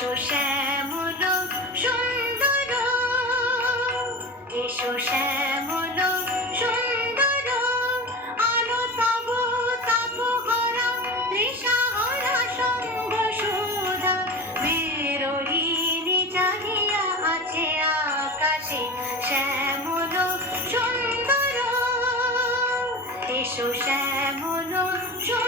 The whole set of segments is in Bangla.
এসো শ্যামল, সুন্দর। এসো শ্যামল, সুন্দর। আলো তব তব হরা, নিশা সঙ্গ চাহিয়া আছে আকাশে শ্যামল, সুন্দর। এসো শ্যামল, সুন্দর।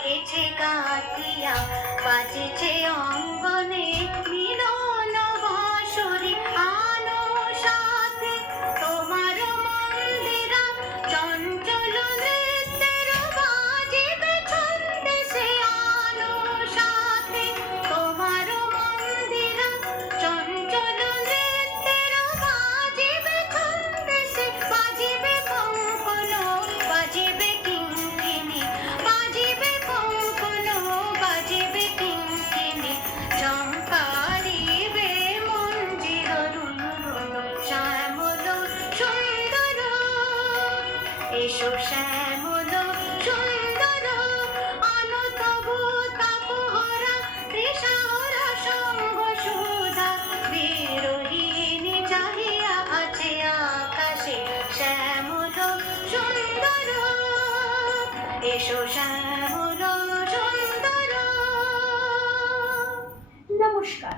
রেখেছে কাতিয়া বাজেছে অঙ্গ এসো শ্যামল সুন্দর অনতব তপহরা কৃষার সঙ্গ সুধা বিরোহিণী চাহিয়া নমস্কার।